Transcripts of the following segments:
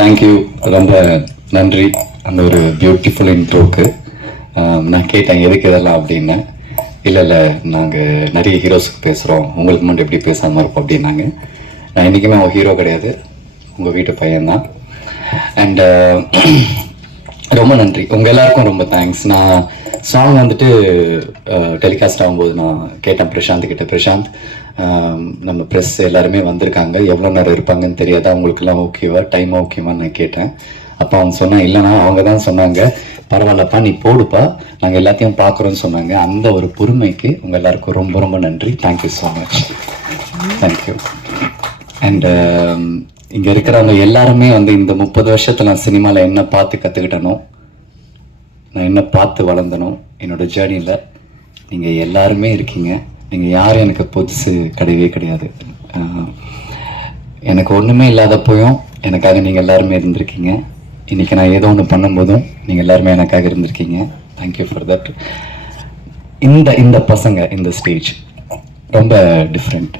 Thank you ரொம்ப நன்றி. அந்த ஒரு பியூட்டிஃபுல் இன்ட்ரோக்கு நான் கேட்டேன் எதுக்கு இதெல்லாம் அப்படின்னு. இல்லை இல்லை நாங்கள் நிறைய ஹீரோஸுக்கு பேசுகிறோம் உங்களுக்கு மட்டும் எப்படி பேசாமல் இருப்போம் அப்படின்னாங்க. நான் என்றைக்குமே அவங்க ஹீரோ கிடையாது. உங்கள் வீட்டு பையன்தான். அண்டு ரொம்ப நன்றி. உங்கள் எல்லாருக்கும் ரொம்ப தேங்க்ஸ் நான் சாங் வந்துட்டு டெலிகாஸ்ட் ஆகும்போது நான் கேட்டேன் பிரசாந்த் கிட்ட. பிரசாந்த் நம்ம ப்ரெஸ் எல்லாருமே வந்திருக்காங்க. எவ்வளோ நேரம் இருப்பாங்கன்னு தெரியாது? அவங்களுக்குலாம் ஓகேவா டைம் ஓகேவான்னு நான் கேட்டேன். அப்போ அவங்க சொன்னாங்க இல்லைனா அவங்க தான் சொன்னாங்க. பரவாயில்லப்பா நீ போடுப்பா. நாங்கள் எல்லாத்தையும் பார்க்குறோன்னு சொன்னாங்க. அந்த ஒரு பொறுமைக்கு உங்கள் எல்லாருக்கும் ரொம்ப ரொம்ப நன்றி. Thank you so much thank you and இங்கே இருக்கிறவங்க எல்லாருமே வந்து இந்த முப்பது வருஷத்தில் நான் சினிமாவில் என்ன பார்த்து கற்றுக்கிட்டனோ நான் என்ன பார்த்து வளர்ந்தனோ என்னோட ஜேர்னியில் நீங்கள் எல்லாருமே இருக்கீங்க. நீங்கள் யாரும் எனக்கு புதுசு கிடையவே கிடையாது. எனக்கு ஒன்றுமே இல்லாதப்போயும் எனக்காக நீங்கள் எல்லாருமே இருந்திருக்கீங்க. இன்றைக்கி நான் ஏதோ ஒன்று பண்ணும்போதும் நீங்கள் எல்லாருமே எனக்காக இருந்திருக்கீங்க. தேங்க்யூ ஃபார் தட் இந்த இந்த பசங்க இந்த ஸ்டேஜ் ரொம்ப டிஃப்ரெண்ட்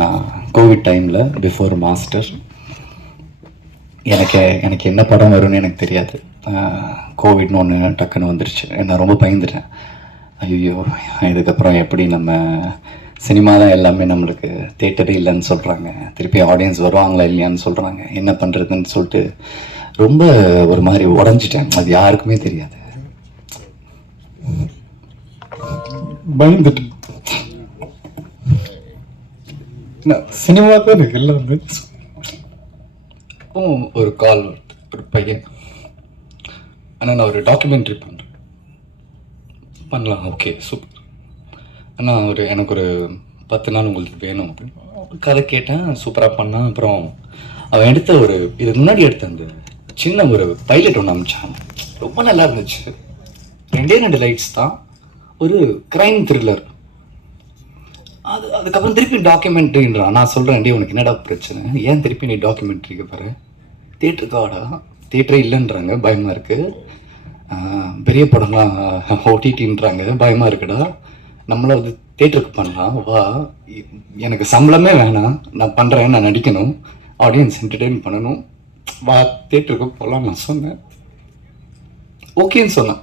நான் கோவிட் டைமில் பிஃபோர் மாஸ்டர் எனக்கு எனக்கு என்ன படம் வரும்னு எனக்கு தெரியாது. கோவிட்னு ஒன்று டக்குன்னு வந்துருச்சு. நான் ரொம்ப பயந்துட்டேன். ஐயோ இதுக்கப்புறம் எப்படி நம்ம சினிமா தான் எல்லாமே நம்மளுக்கு தேட்டரே இல்லைன்னு சொல்கிறாங்க திருப்பி ஆடியன்ஸ் வருவாங்களா இல்லையான்னு சொல்கிறாங்க என்ன பண்ணுறதுன்னு சொல்லிட்டு ரொம்ப ஒரு மாதிரி உடஞ்சிட்டேன். அது யாருக்குமே தெரியாது. பயந்துட்டு சினிமா தான் எனக்கு எல்லாமே ஒரு கால் ஒரு பையன். ஆனால் நான் ஒரு டாக்குமெண்ட்ரி பண்ணுறேன் பண்ணலாம் ஓகே சூப்பர் ஆனால் ஒரு எனக்கு ஒரு பத்து நாள் உங்களுக்கு வேணும் அப்படின்னு. கதை கேட்டேன் சூப்பராக பண்ணான். அப்புறம் அவன் எடுத்த ஒரு இதுக்கு முன்னாடி எடுத்த அந்த சின்ன ஒரு பைலட் ஒன்று அமிச்சான் ரொம்ப நல்லா இருந்துச்சு. ரெண்டே ரெண்டு லைட்ஸ் தான் ஒரு க்ரைம் த்ரில்லர் அது அதுக்கப்புறம் திருப்பி டாக்குமெண்ட்ரின்றான் நான் சொல்கிறேன் டே உனக்கு என்னடா பிரச்சனை? ஏன் திருப்பி நீ டாக்குமெண்ட்ரிக்கு பாரு தேட்டருக்காடா தேட்டரே இல்லைன்றாங்க பயமாக இருக்குது பெரிய படம்லாம் ஓடிடின்றாங்க பயமாக இருக்குடா. நம்மள அது தேட்டருக்கு பண்ணலாம் வா. எனக்கு சம்பளமே வேணாம் நான் பண்ணுறேன் நான் நடிக்கணும். ஆடியன்ஸ் என்டர்டெயின் பண்ணணும். வா தேட்டருக்கு போகலாம் நான் சொன்னேன். ஓகேன்னு சொன்னேன்.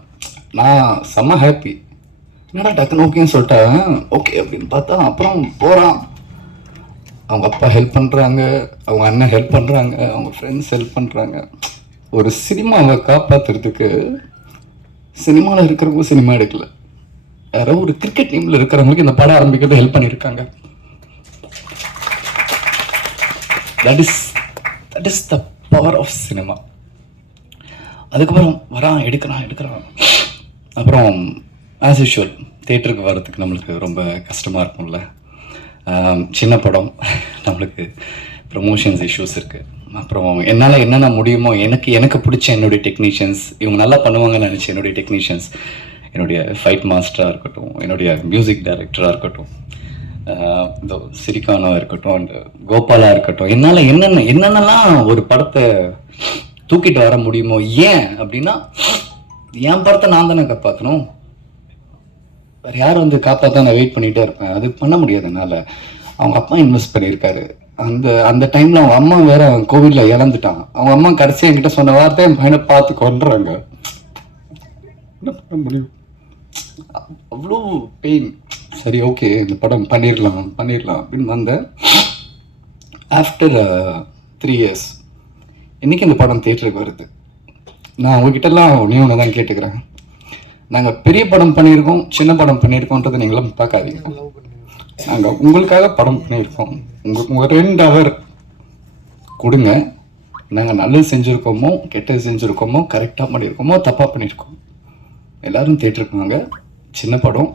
நான் செம்ம ஹாப்பி என்னடா டக்குன்னு ஓகேன்னு சொல்லிட்டேன். ஓகே அப்படின்னு பார்த்தா அப்புறம் போகிறான் அவங்க அப்பா ஹெல்ப் பண்ணுறாங்க அவங்க அண்ணன் ஹெல்ப் பண்ணுறாங்க அவங்க ஃப்ரெண்ட்ஸ் ஹெல்ப் பண்ணுறாங்க ஒரு சினிமாவை காப்பாற்றுறதுக்கு சினிமாவில் இருக்கிறவங்க சினிமா எடுக்கல. யாரோ ஒரு கிரிக்கெட் டீமில் இருக்கிறவங்களுக்கு இந்த படம் ஆரம்பிக்கிறது ஹெல்ப் பண்ணியிருக்காங்க. That is that is the power of cinema அதுக்கப்புறம் வரான் எடுக்கிறான் எடுக்கிறான். அப்புறம் ஆஸ் யூஷுவல் தேட்டருக்கு வர்றதுக்கு நம்மளுக்கு ரொம்ப கஷ்டமாக இருக்கும்ல. சின்ன படம் நம்மளுக்கு ப்ரமோஷன்ஸ் இஷ்யூஸ் இருக்குது அப்புறம் என்னால் என்னென்ன முடியுமோ எனக்கு எனக்கு பிடிச்ச என்னுடைய டெக்னீஷியன்ஸ் இவங்க நல்லா பண்ணுவாங்கன்னு நினச்சி என்னுடைய டெக்னீஷியன்ஸ் என்னுடைய ஃபைட் மாஸ்டராக இருக்கட்டும் என்னுடைய மியூசிக் டைரக்டராக இருக்கட்டும் இந்த சிரிக்கானோ இருக்கட்டும் அண்ட் கோபாலாக இருக்கட்டும் என்னால் என்னென்ன என்னென்னலாம் ஒரு படத்தை தூக்கிட்டு வர முடியுமோ ஏன் அப்படின்னா என் படத்தை நான் தானே காப்பாற்றணும் வேறு யார் வந்து காப்பாற்ற நான் வெயிட் பண்ணிகிட்டே இருப்பேன்? அது பண்ண முடியாது என்னால். அவங்க அப்பா இன்வெஸ்ட் பண்ணியிருக்காரு. அந்த அந்த டைம்ல அவங்க அம்மா வேற கோவிட்ல இழந்துட்டான் அவங்க அம்மா கடைசி என்கிட்ட சொன்ன வார்த்தை என் பையனை பார்த்து கொண்டுறாங்க என்ன பண்ண முடியும்? அவ்வளோ பெயின் சரி ஓகே இந்த படம் பண்ணிடலாம் பண்ணிடலாம் அப்படின்னு வந்தேன். ஆஃப்டர் த்ரீ இயர்ஸ் இன்னைக்கு இந்த படம் தேட்டருக்கு வருது. நான் உங்ககிட்டலாம் நீ ஒன்று தான் கேட்டுக்கிறேன். நாங்கள் பெரிய படம் பண்ணியிருக்கோம் சின்ன படம் பண்ணியிருக்கோன்றதை நீங்களும் பார்க்காதீங்க. நாங்கள் உங்களுக்காக படம் பண்ணியிருக்கோம். உங்களுக்கு ஒரு ரெண்டு ஹவர் கொடுங்க. நாங்கள் நல்லது செஞ்சுருக்கோமோ கெட்டது செஞ்சுருக்கோமோ கரெக்டாக பண்ணியிருக்கோமோ தப்பாக பண்ணியிருக்கோம். எல்லோரும் தேட்டிருக்காங்க. சின்ன படம்.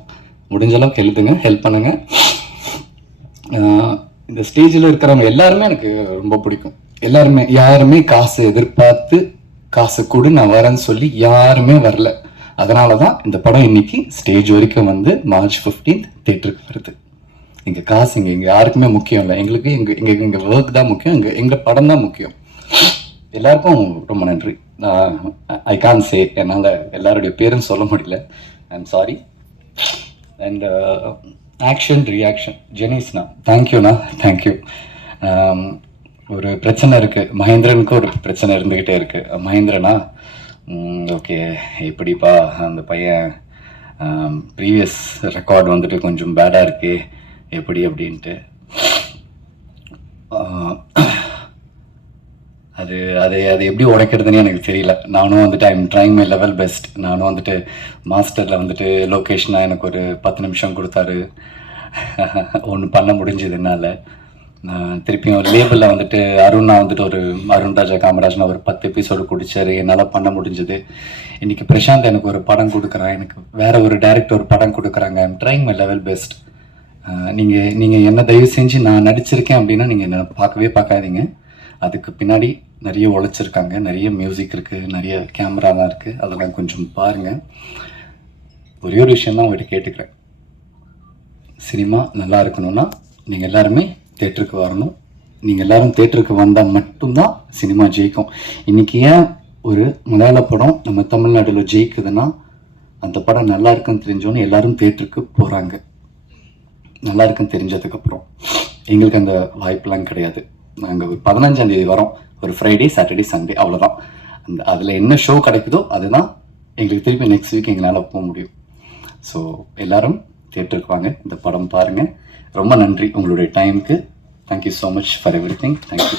முடிஞ்ச அளவுக்கு எழுதுங்க ஹெல்ப் பண்ணுங்க. இந்த ஸ்டேஜில் இருக்கிறவங்க எல்லாருமே எனக்கு ரொம்ப பிடிக்கும். எல்லாருமே யாருமே காசு எதிர்பார்த்து காசு கொடு நான் வரேன்னு சொல்லி யாருமே வரல. அதனால தான் இந்த படம் இன்னைக்கு ஸ்டேஜ் வரைக்கும் வந்து மார்ச் 15th தேட்டருக்கு வருது. இங்கே காசு இங்கே இங்கே யாருக்குமே முக்கியம் இல்லை. எங்களுக்கு எங்கள் எங்கள் இங்கே ஒர்க் தான் முக்கியம் இங்கே எங்கள் படம் தான் முக்கியம். எல்லாருக்கும் ரொம்ப நன்றி. ஐ கான் சே என்னால் எல்லாருடைய பேரும் சொல்ல முடியல. I am sorry and action reaction ஜெனிஸ்ண்ணா தேங்க்யூண்ணா தேங்க்யூ ஒரு பிரச்சனை இருக்குது மகேந்திரனுக்கு ஒரு பிரச்சனை இருந்துக்கிட்டே இருக்குது மகேந்திரனா? ஓகே எப்படிப்பா அந்த பையன் um, ப்ரீவியஸ் ரெக்கார்ட் வந்துட்டு கொஞ்சம் பேடாக இருக்குது எப்படி அப்படின்ட்டு. அது அது அது எப்படி உடைக்கிறதுன்னு எனக்கு தெரியல. நானும் வந்துட்டு I'm trying my level best நானும் வந்துட்டு மாஸ்டரில் வந்துட்டு லொக்கேஷனாக எனக்கு ஒரு பத்து நிமிஷம் கொடுத்தாரு. ஒன்று பண்ண முடிஞ்சது என்னால். திருப்பியும் ஒரு லேபிளில் வந்துட்டு அருணா வந்துட்டு ஒரு அருண் ராஜா காமராஜன் ஒரு பத்து எபிசோடு குடிச்சாரு. என்னால் பண்ண முடிஞ்சது. இன்றைக்கி பிரசாந்த் எனக்கு ஒரு படம் கொடுக்குறான். எனக்கு வேற ஒரு டேரக்டர் ஒரு படம் கொடுக்குறாங்க. I'm trying my level best நீங்கள் நீங்கள் என்ன தயவு செஞ்சு நான் நடிச்சிருக்கேன் அப்படின்னா நீங்கள் என்ன பார்க்கவே பார்க்காதீங்க. அதுக்கு பின்னாடி நிறைய உழைச்சிருக்காங்க நிறைய மியூசிக் இருக்குது நிறைய கேமராலாம் இருக்குது அதெல்லாம் கொஞ்சம் பாருங்கள் ஒரே ஒரு விஷயம் தான் உங்கள்கிட்ட கேட்டுக்கிறேன். சினிமா நல்லா இருக்கணும்னா நீங்கள் எல்லாருமே தேட்டருக்கு வரணும். நீங்கள் எல்லாரும் தேட்டருக்கு வந்தால் மட்டும்தான் சினிமா ஜெயிக்கும். இன்னைக்கு ஏன் ஒரு மலையாள படம் நம்ம தமிழ்நாட்டில் ஜெயிக்குதுன்னா அந்த படம் நல்லா இருக்குன்னு தெரிஞ்சோன்னு எல்லாரும் தேட்டருக்கு போகிறாங்க நல்லா இருக்குன்னு தெரிஞ்சதுக்கப்புறம். எங்களுக்கு அந்த வாய்ப்பெலாம் கிடையாது. நாங்கள் ஒரு பதினஞ்சாம் தேதி வரோம். ஒரு ஃப்ரைடே சாட்டர்டே சண்டே அவ்வளோதான் அந்த அதில் என்ன ஷோ கிடைக்குதோ அதுதான் எங்களுக்கு திருப்பி நெக்ஸ்ட் வீக் எங்களால் போக முடியும். ஸோ எல்லாரும் தேட்டருக்கு வாங்க. இந்த படம் பாருங்கள் ரொம்ப நன்றி உங்களுடைய டைமுக்கு thank you so much for everything thank you